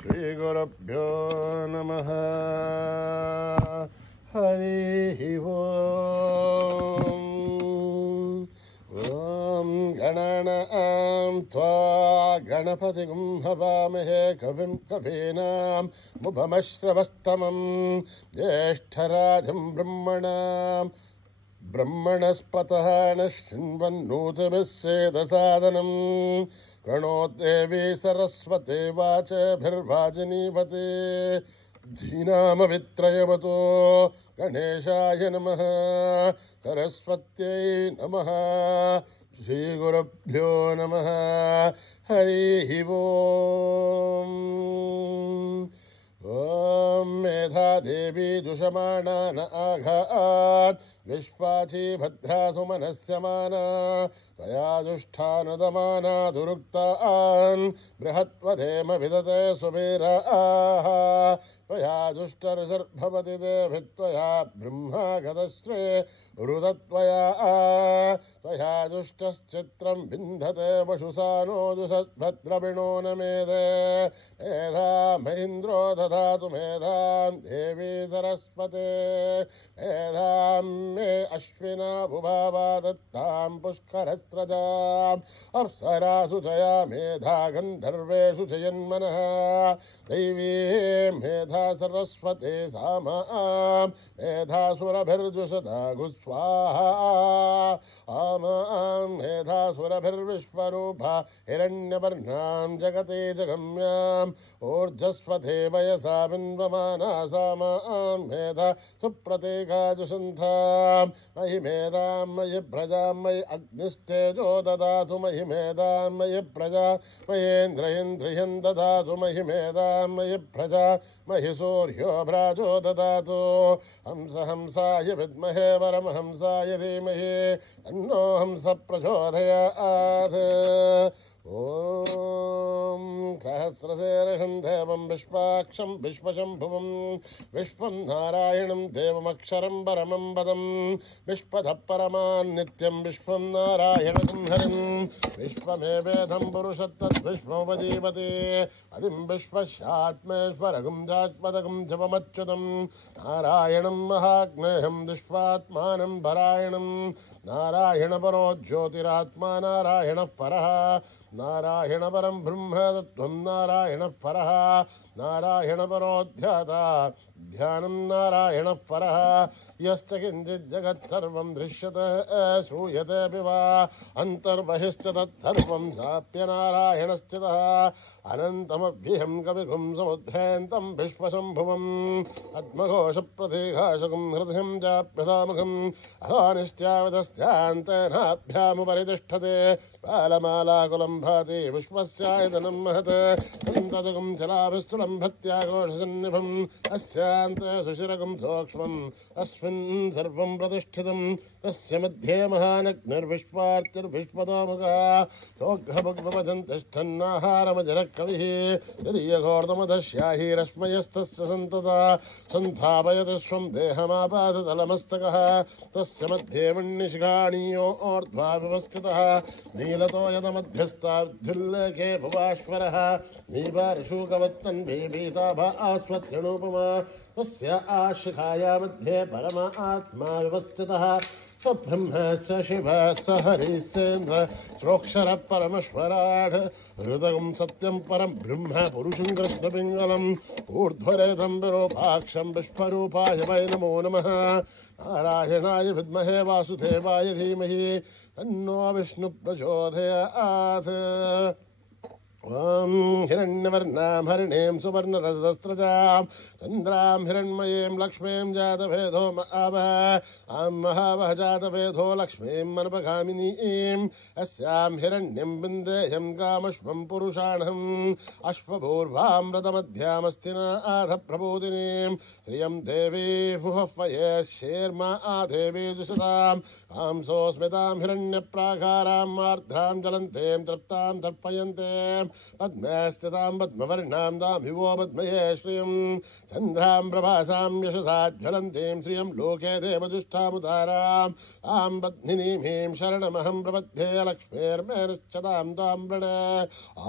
శ్రీగురుభ్యో నమః. హరి ఓం. ఓం గణానాం త్వా గణపతిం హవామహే కవిం కవీనాం ముపమశ్రవస్తమం జ్యేష్ఠరాజం బ్రహ్మణస్పతః శృण्वन्नोतिभिः सेदसादनम् प्रणो देवी सरस्वती वाचभिर्वाजिनीवते धीनामवित्रयवतो गणेशाय नमः. सरस्वत्यै नमः. श्रीगुरुभ्यो नमः. हरिः ओम्. ओम मेधा देवी दुषमाणा न आघात् विश्वाची भद्रासु मनस्यमाना त्वया दुष्टानुदमाना दुरुक्तान् बृहत्वधेम विदते सुवीराः त्वया दुष्टर्षर्भवति देभित्वया ब्रह्मा गतश्रे रुदत्वया त्वया दुष्टश्चित्रम् विन्धते वशुसानो दुषद्भद्रविणो न मेधे मेधा महीन्द्रो दधातु मेधां देवी सरस्वते मेधां मे अश्विना बुभावा दत्तां पुष्करस्रजाम् अप्सरासु जया मेधा गन्धर्वेषु जयन्मनः दैवी मेधा सरस्वती सामां मेधासुरभिर्जुषदागु स्वाहा आमां मेधासुरभिर्विश्वरूपा हिरण्यवर्णां जगते जगम्याम् ऊर्जस्वते वयसा विन्वमाना सामां मेधा सुप्रतीकाजुषन्तां मयि मेधां मयि प्रजां मयि अग्निस्तेजो ददातु मयि मेधां मयि प्रजा मयेन्द्रियं ददातु मयि मेधां मयि प्रजा मयि सूर्यो भ्राजो ददातु हंसाय विद्महे परमहंसाय धीमहि तन्नो हंस प्रचोदयात्. ओम सहस्रशीर्षं देवं विश्वाक्षं विश्वशंभुवं विश्वं नारायणं देवमक्षरं परमं पदं विश्वतः परमान् नित्यं विश्वं नारायणं हरिं विश्वमेवेदं पुरुषत्तद्विश्वमुपजीवति अधिं विश्वस्यात्मेश्वरगुं जात्मदगुं जपमच्युतं नारायणं महाग्नेयं विश्वात्मानं परायणं नारायणपरो ज्योतिरात्मा नारायणः परः नारायण परं ब्रह्म तत्त्वं नारायणः परः नारायण परो ध्याता ध्यानं नारायणः परः यश्च किञ्चित् जगत्सर्वं दृश्यते श्रूयतेऽपि वा अन्तर्बहिश्च तत्सर्वं साप्य नारायणश्चितः अनन्तमव्ययं कविगुं समुद्धेन्तं विश्वशम्भुवम् पद्मघोषप्रतीघाशकं हृदयं चाप्यसामुखम् अहोनिष्ट्यावतस्यान्तेनाभ्यामुपरि तिष्ठते बालमालाकुलं भाति विश्वस्यायतनं महत् तन्तुकं चलाभिस्तुलं भत्याघोषसन्निभम् अस्यान्ते सुशिरकं सूक्ष्मम् अस्मिन् सर्वं प्रतिष्ठितं तस्य मध्ये महानग्निर्विश्वार्तिर्विश्वतोमुखः योग्रभग्भवजन् तिष्ठन्नाहारमजरः कविः तिर्यघोर्दमदश्याहीरश्मयस्तस्य सन्तता सन्धापयति स्वं देहमापादतलमस्तकः तस्य मध्ये मण्यशिखाणीयो ऊर्ध्वा व्यवस्थितः नीलतो यदमध्यस्थाब्धिल्लेखे भुवाश्वरः नीपारिशूकवत्तन्भीभीताभा आस्वत्यणूपमा तस्य आशिखाया मध्ये परमात्मा व्यवस्थितः स्वब्रह्म स शिवः स हरिश्चेन्द्र प्रोक्षरः परमेश्वराढ हृदयं सत्यं परं ब्रह्म पुरुषं कृष्णपिङ्गलम् ऊर्ध्वरेतं विरूपाक्षं विश्वरूपाय वै नमो नमः. नारायणाय विद्महे वासुदेवाय धीमहि तन्नो विष्णुः प्रचोदयात्. ओम हिरण्यवर्णां हरिणीं सुवर्णरजतस्रजां चन्द्रां हिरण्मयीं लक्ष्मीं जातवेदो महावः जातवेदो लक्ष्मीं मनपगामिनीं अस्यां हिरण्यं बिन्देयं कामश्वं पुरुषाणम् अश्वपूर्वां रथमध्यामस्तिना आध प्रबोधिनीं श्रियं देवी भुहवये शेर्मा आदेवी दुषतां कांसोऽस्मितां हिरण्यप्राकारां आर्द्रां ज्वलन्तीं तृप्तां तर्पयन्तीं पद्मे स्थितां पद्मवर्णां दामिवो पद्मये श्रियं चन्द्रां प्रभासां यशसा ज्वलन्तीं श्रियं लोके देवजुष्टामुदारां तां पद्मिनीं शरणमहं प्रपद्ये लक्ष्मीर्मेश्चतां तां वृणे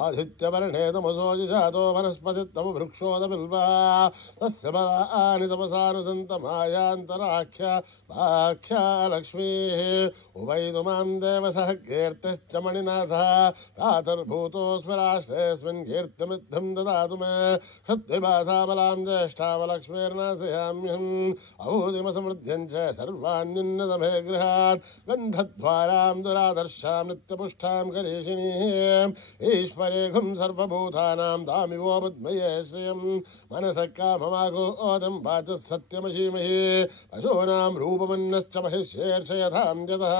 आदित्यवर्णे तमसो जिजातो वनस्पतिस्तव वृक्षोदबिल्वा तस्य बलानि तपसानुसन्तमायान्तराख्या वाख्या लक्ष्मीः उभयतु मां देवसः कीर्तिश्च मणिना सह प्रातर्भूतोऽस्मराश्रेऽस्मिन् कीर्तिमिद्धं ददातु मे क्षत्रिभासाबलां ज्येष्ठामलक्ष्मीर्नाशयाम्यहम् अभूतिमसमृद्ध्यं च सर्वाण्युन्नतमे गृहात् गन्धद्वारां दुरादर्शां नित्यपुष्टां करीषिणीम् ईश्वरेघुं सर्वभूतानां दामिवो पद्मये श्रियं मनसः काममागोदं वाचः सत्यमशीमहि पशूनां रूपमन्नश्च महिष्येर्षयथां यतः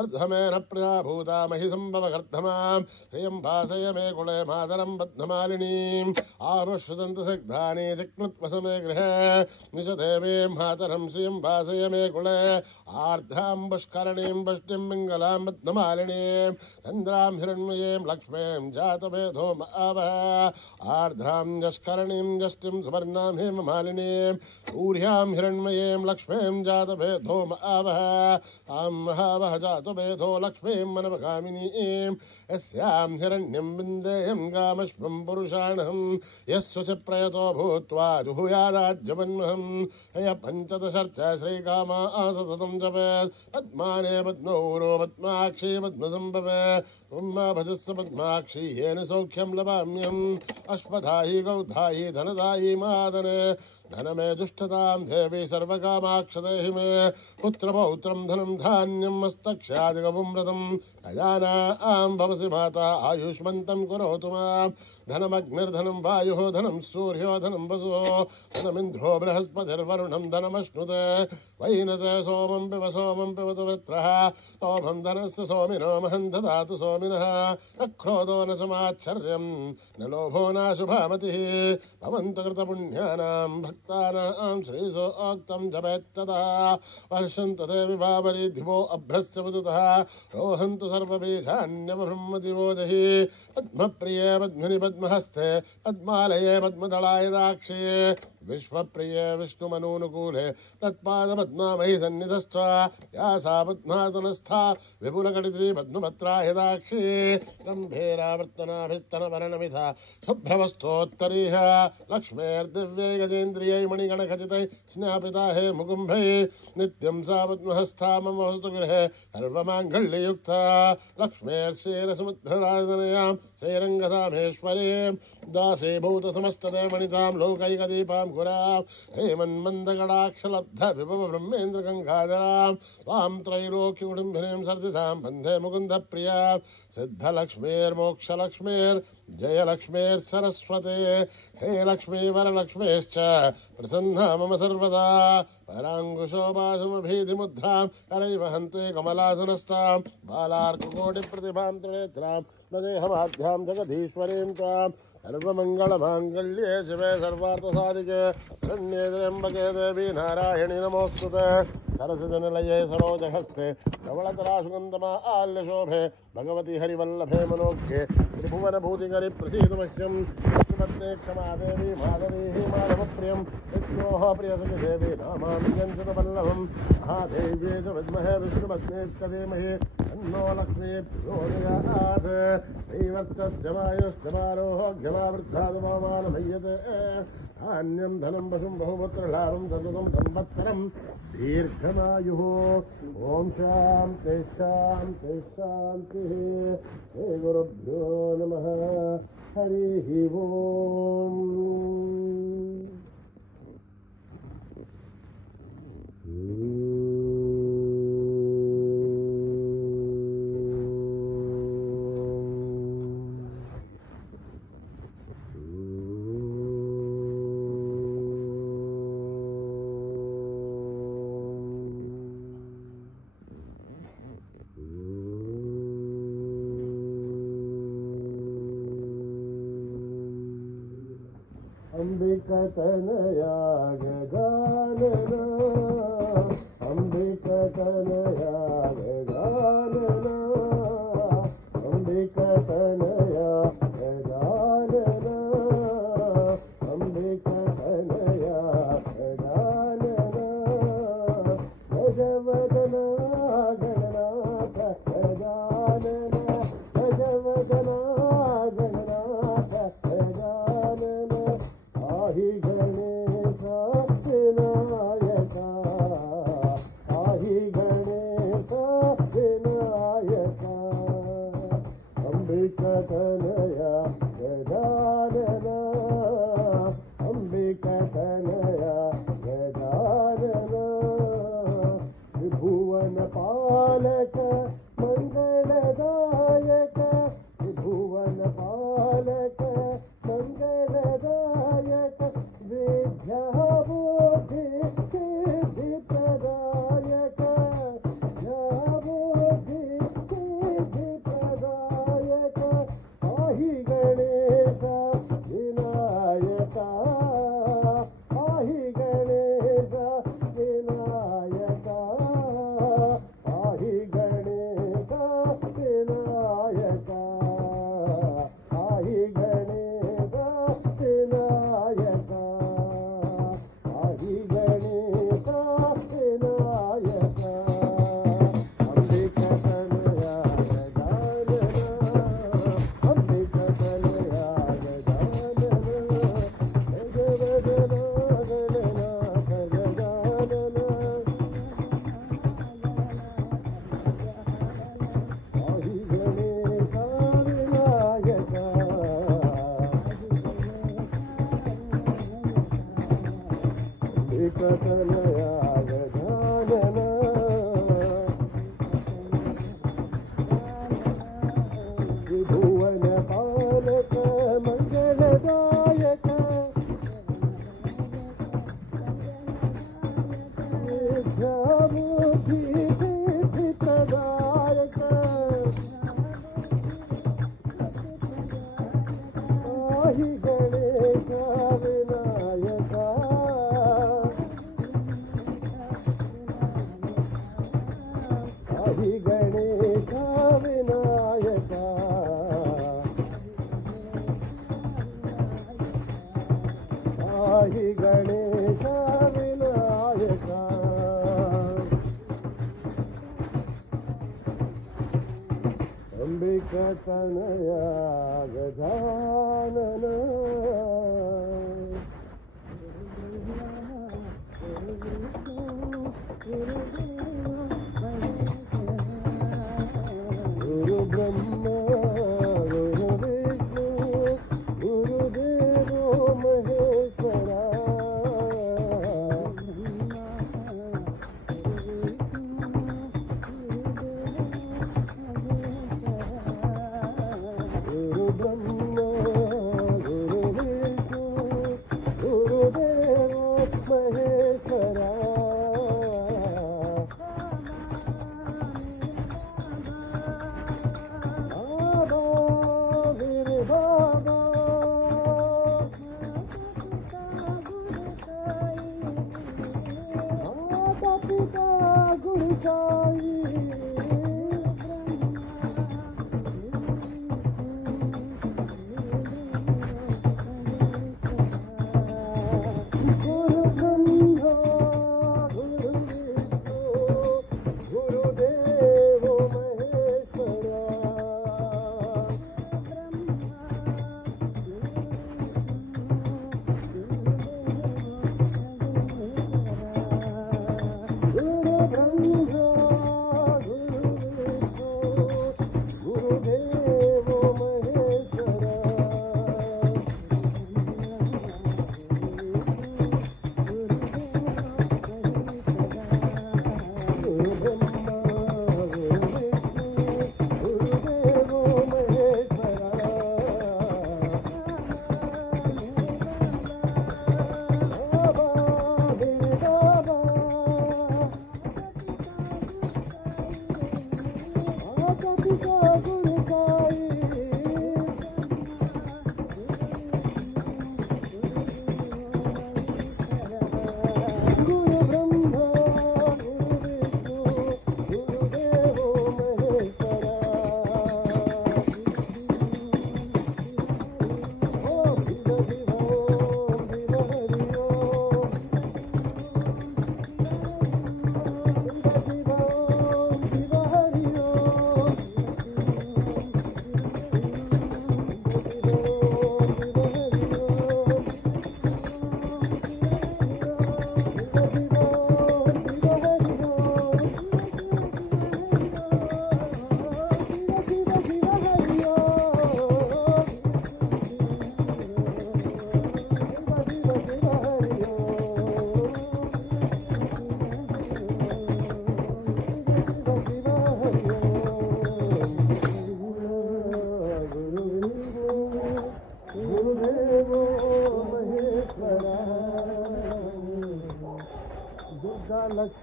अर्धमेन प्रजाभूता महि सम्भवकर्धमां श्रियं भासय मे कुले मातरं पद्ममालिनीम् आमश्रुतन्तसग्धानि चिक्लुत्वसमे गृहे निशदेवीं मातरं श्रियं भासय मे कुले आर्द्रां पुष्करणीं पुष्टिं मङ्गलां पद्ममालिनीं चन्द्रां हिरण्मयीं लक्ष्मीं जातवेदो आवह आर्द्रां यष्करणीं यष्टिं सुवर्णां हेममालिनीं सूर्यां हिरण्मयीं लक्ष्मीं जातवेदो आवह तां महावह जातवेदो लक्ष्मीं मनवगामिनीं यस्यां हिरण्यं विन्देयं गामश्वं पुरुषाणं यस्व च प्रयतो भूत्वा जुहुयादाज्यवन्महं हय पञ्चदशर्च श्रीकामा सततं जपेत् पद्माने पद्मौरो पद्माक्षी पद्मसम्भवे त्वं मा भजस्व पद्माक्षी येन सौख्यं लभाम्यहम् अश्वधायि गौधायि धनदायि मादने धनमे जुष्टतां देवी सर्वकामाक्षदेहि मे पुत्रपौत्रं धनं धान्यं मस्तक्षादिगमुमृतं अजानां भवसि माता आयुष्मन्तं करोतु मां धनमग्निर्धनं वायुः धनं सूर्यो धनं वसुः धनमिन्द्रो बृहस्पतिर्वरुणं धनमश्नुते वैनते सोमं पिबतु वृत्रः सोमं धनस्य सोमिनो महं ददातु सोमिनः न क्रोधो न समाच्छर्यं न लोभो नाशुभामतिः भवन्तकृतपुण्यानां भक्तानां श्रीसोक्तं जपेत्तदा वर्षन्तु ते विभावरी दिवो अभ्रस्य वदुतः रोहन्तु सर्वबीजान्यवब्रह्मदिवो जहि पद्मप्रिये पद्मिनि पद्महस्ते पद्मालये पद्मदलाय दाक्षे विश्वप्रिये विष्णुमनूनुकूले तत्पादपद्मामयि सन्निधश्च या सा पद्मातनस्था विपुलकटित्री पद्मपत्राय दाक्षी गम्भीरावर्तनाभिस्तनवर्णमिथा शुभ्रवस्तोत्तरीह लक्ष्मीर्दिव्यै गजेन्द्रियै मणिगणखचितै स्नापिता हे मुकुम्भै नित्यं सा पद्महस्था मम वसतु गृहे सर्वमाङ्गल्ययुक्ता लक्ष्मीर्श्रीरसमुद्रराजनयां श्रीरङ्गधामेश्वरीं दासीभूतसमस्तदे मणितां लोकैकदीपां गुरां हेमन्मन्दगडाक्षलब्ध विभव ब्रह्मेन्द्र गङ्गाधरां त्वां त्रैलोक्यकुटुम्बिनीं सर्जितां वन्दे मुकुन्दप्रियां सिद्धलक्ष्मीर्मोक्षलक्ष्मीर् जयलक्ष्मीर्सरस्वते श्रीलक्ष्मी वरलक्ष्मीश्च प्रसन्ना मम सर्वदा पराङ्कुशोपासमभीतिमुद्रां करैव हन्ते कमलासनस्तां बालार्ककोटिप्रतिभां त्रिनेत्रां नदेहमाध्यां जगदीश्वरीं त्वां सर्वमङ्गलमाङ्गल्ये शिवे सर्वार्थसाधिके शरण्ये त्र्यम्बके देवी नारायणि नमोऽस्तुते सरसिजनिलये सरोजहस्ते धवलतरासुगन्धमाल्यशोभे भगवति हरिवल्लभे मनोज्ञे त्रिभुवनभूतिकरि प्रसीदमह्यम् विष्णुपत्ने क्षमा देवी माधवीः माधवप्रियं विष्णोः प्रियसखि देवी नामामि जञ्चतवल्लभं महादेव्ये च विद्महे विष्णुपत्नेश्च धीमहि तन्नो लक्ष्मी प्रचोदयात् श्रीवर्चस्य वायुश्च मारोग्यमावृद्धादुमानमह्यते धान्यं धनं पशुं बहुपुत्रलाभं सततं संवत्सरं दीर्घमायुः ॐ शान्ति शान्ति शान्तिः श्री गुरुभ्यो नमः हरिः ओम् अंबिकतनया गजानना अंबिकतनया गजानना अंबिकतनया ಅಂಬಿಕತನಯ ಗಜಾನನ ಅಂಬಿಕತನಯ ಗಜಾನನ ತ್ರಿಭುವನ ಪಾಲಕ ಮಂಗಳದಾಯಕ ತ್ರಿಭುವನ ಪಾಲಕ ಮಂಗಳದಾಯಕ ವಿದ್ಯಾಬುದ್ಧಿ ಸಿದ್ಧಿಪ್ರದಾಯಕ ವಿದ್ಯಾಬುದ್ಧಿ ಸಿದ್ಧಿಪ್ರದಾಯಕ ಪಾಹಿ ಗಣೇಶ ವಿನಾಯಕ ಪಾಹಿ ಗಣೇಶ ವಿನಾಯಕ ಪಾಹಿ ಗಣೇಶ ವಿನಾಯಕ ಪಾಹಿ ಗಣೇಶ ವಿನಾಯಕ ಪಾಹಿ ಗಣೇಶ ವಿನಾಯಕ ಅಂಬಿಕತನಯ ಗಜಾನನ ಅಂಬಿಕತನಯ ಗಜಾನನ ಗಜವದನ ಗಣನಾಥ ಗಜಾನನ ಪಾಹಿ ಗಣೇಶ ವಿನಾಯಕ ಅಂಬಿಕತನಯ ಗಜಾನನ ತ್ರಿಭುವನ ಪಾಲಕ ಮಂಗಳದಾಯಕ ವಿದ್ಯಾಬುದ್ಧಿ ಸಿದ್ಧಿಪ್ರದಾಯಕ ಪಾಹಿ ಗಣೇಶ ವಿನಾಯಕ ಪಾಹಿ ಗಣೇಶ ವಿನಾಯಕ ಪಾಹಿ ಗಣೇಶ ವಿನಾಯಕ ಅಂಬಿಕತನಯ ಗಜಾನನ ಗುರು ಬ್ರಹ್ಮ ಗುರು ವಿಷ್ಣು ಗುರುದೇವೋ ಮಹೇಶ್ವರ ಗುರು ಬ್ರಹ್ಮ ಗುರು ವಿಷ್ಣು ಗುರುದೇವೋ ಮಹೇಶ್ವರ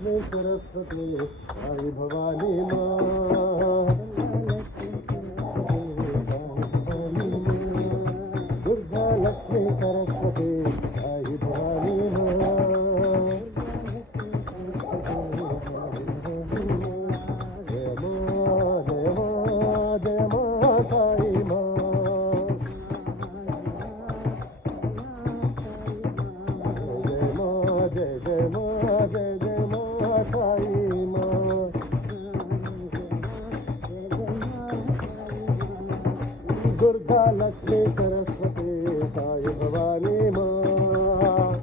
लक्ष्मी सरस्वती साई भवानी माँ दुर्गा लक्ष्मी सरस्वती साई भवानी माँ जय माँ जय माँ जय माँ साई माँ जय माँ जय जय माँ जय जय माँ साई माँ दुर्गा लक्ष्मी सरस्वती साई भवानी माँ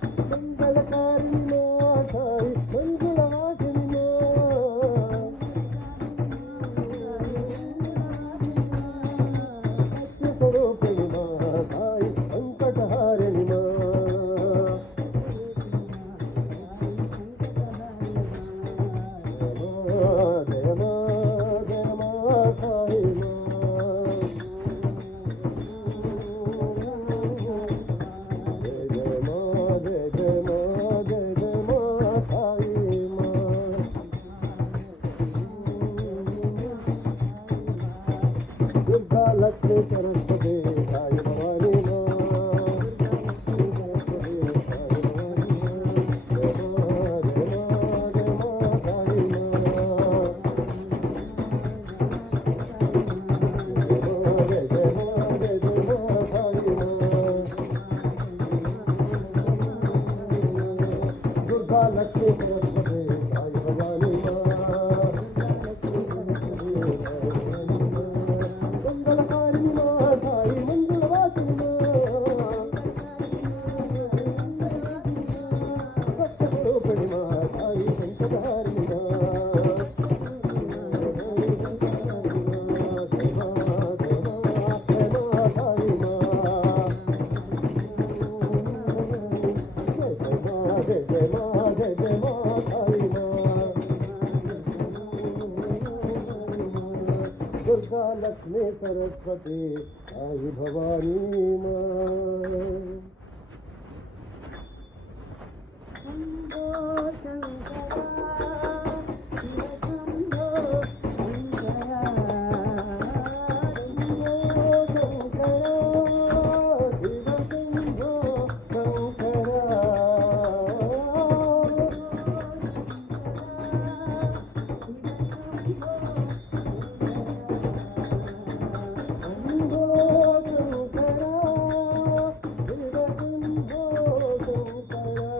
मंगलकारी माँ साई मंगलवासिनी माँ सत्यस्वरूपिणी माँ साई संकटहारिणी माँ जय माँ जय माँ साई माँ जय जय माँ जय जय माँ जय जय माँ साई माँ दुर्गा लक्ष्मी सरस्वती साई भवानी माँ जय माँ जय माँ जय माँ साई माँ जय जय माँ जय जय माँ साई माँ दुर्गा लक्ष्मी सरस्वती साई भवानी माँ मंगलकारिणी माँ साई मंगलवासिनी माँ सत्यस्वरूपिणी माँ साई संकटहारिणी माँ जय माँ जय माँ जय माँ साई माँ जय जय माँ जय जय माँ जय जय माँ साई माँ दुर्गा लक्ष्मी सरस्वती साई भवानी माँ शंभो शंकरा शिव शंभो शंकरा शंभो शंकरा शिव शंभो शंकरा शंभो शंकरा शिव शंभो शंकरा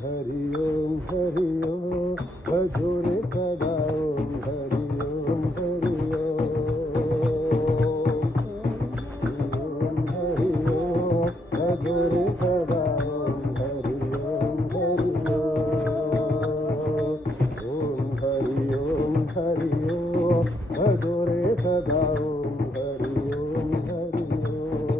हरि ओम भजोरे सदा ओम हरि ओम हरि ओम भजोरे सदा ओम हरि ओम हरि ओम हरि ओम भजोरे सदा ओम हरि ओम हरि ओम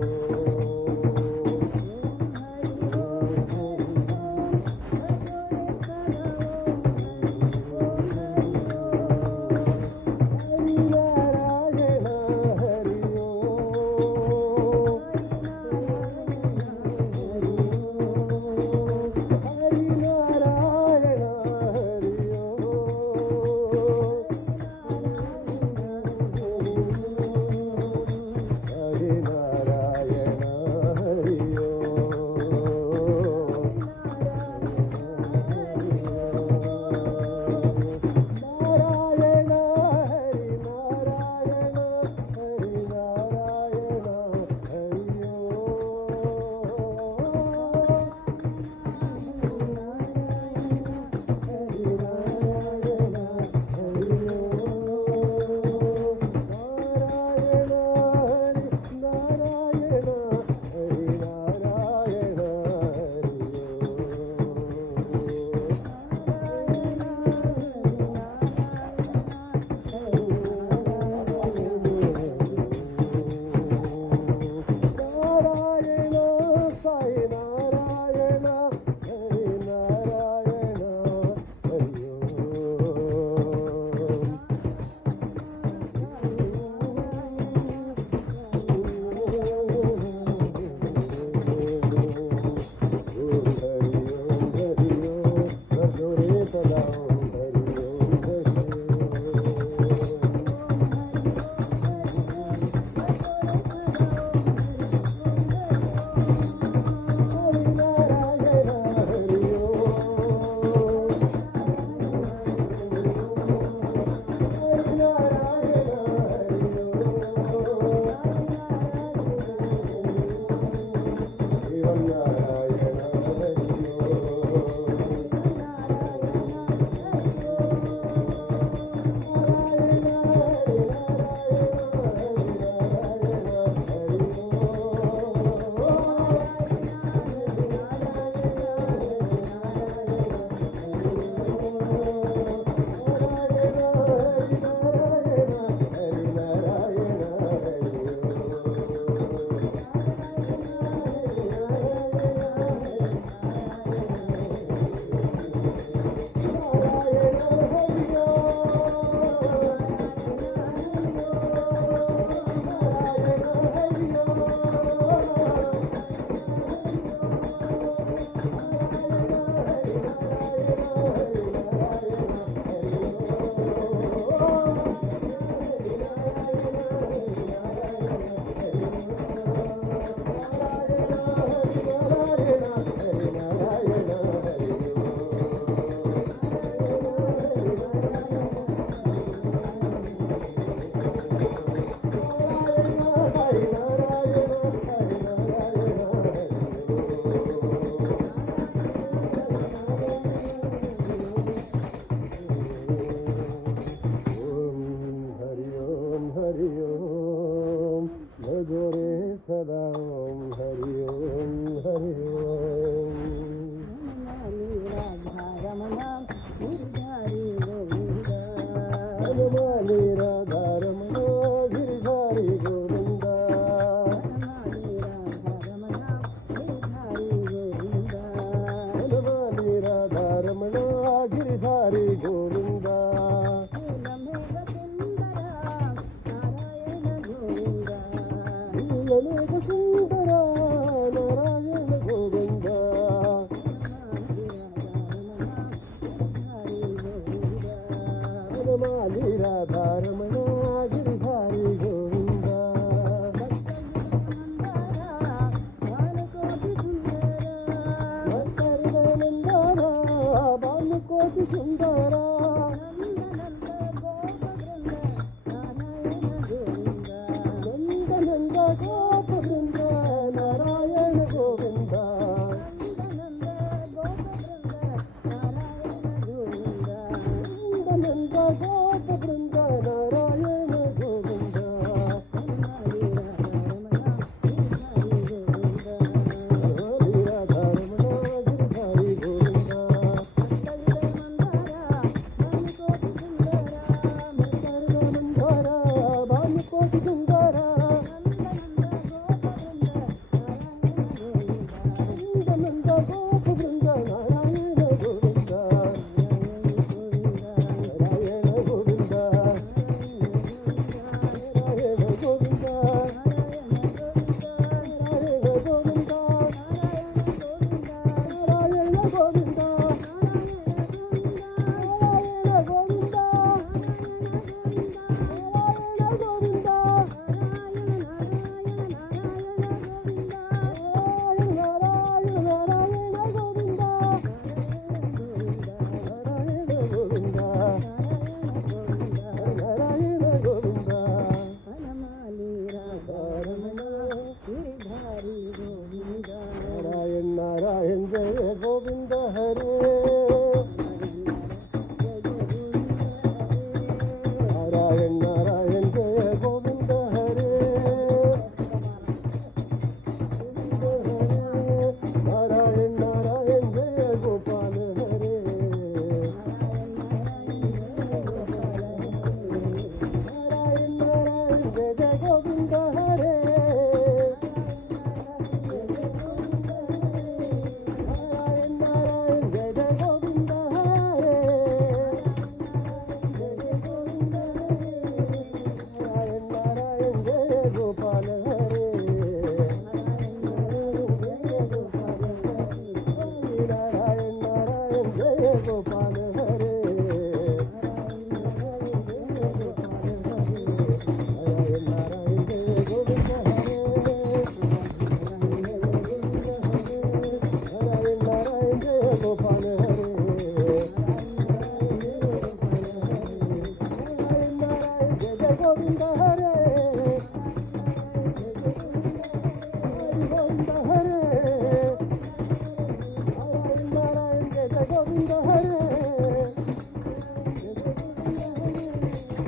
गोविंद हरे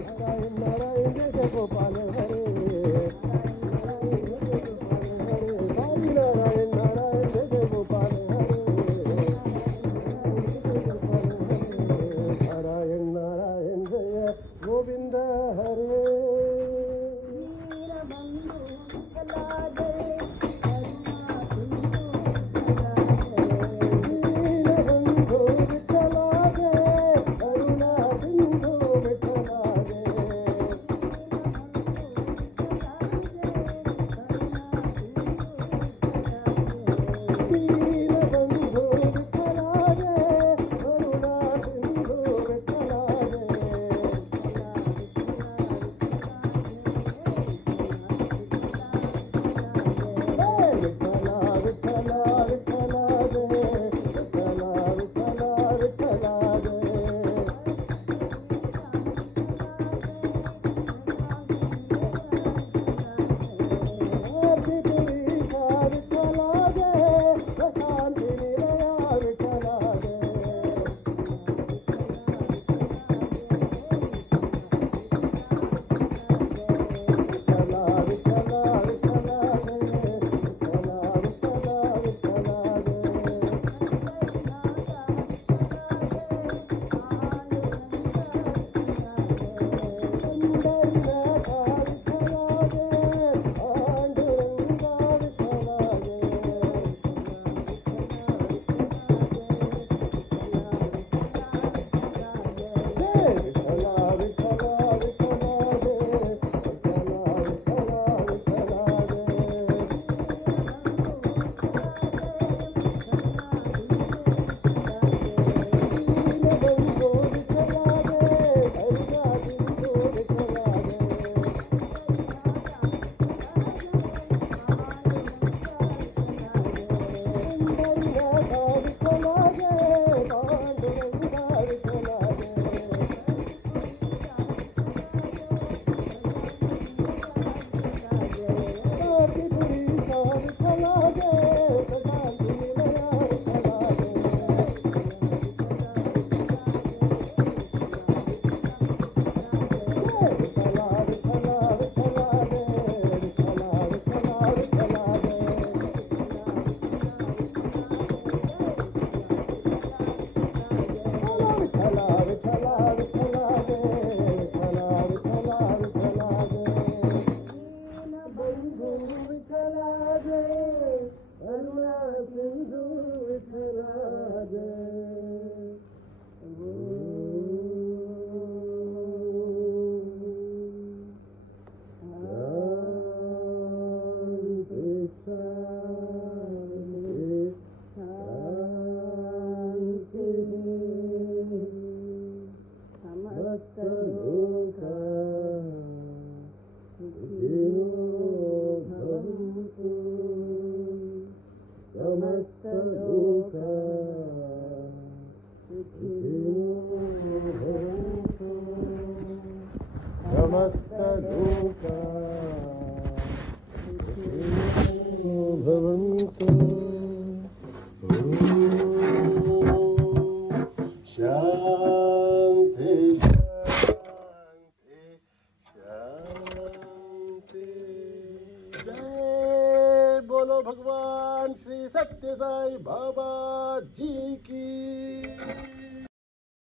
नारायण नारायण जय जय गोपाल हरे नारायण नारायण जय जय गोपाल हरे नारायण नारायण जय गोविंद हरे भगवान श्री सत्य साई बाबा जी की